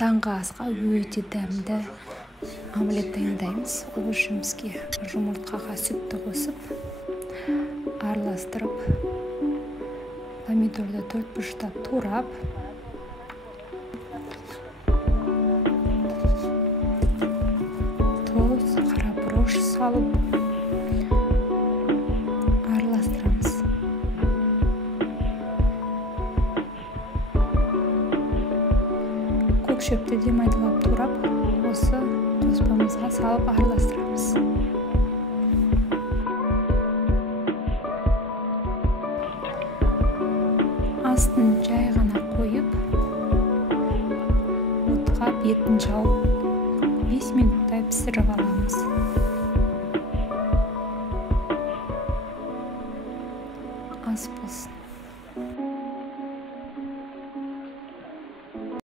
таңғы асқа өте дәмді омлет дайындаймыз. Ол үшін бізге жұмыртқаға сүтті қосып, араластырып, помидорды төрт бұрыштап турап, тұз, қара бұрыш салып араластырамыз. Көк шөпті де майдалап турап, осы қоспамызға салып араластырамыз. Астын жай ғана қойып, отқа бетін жауып 5 минуттай пісіріп аламыз.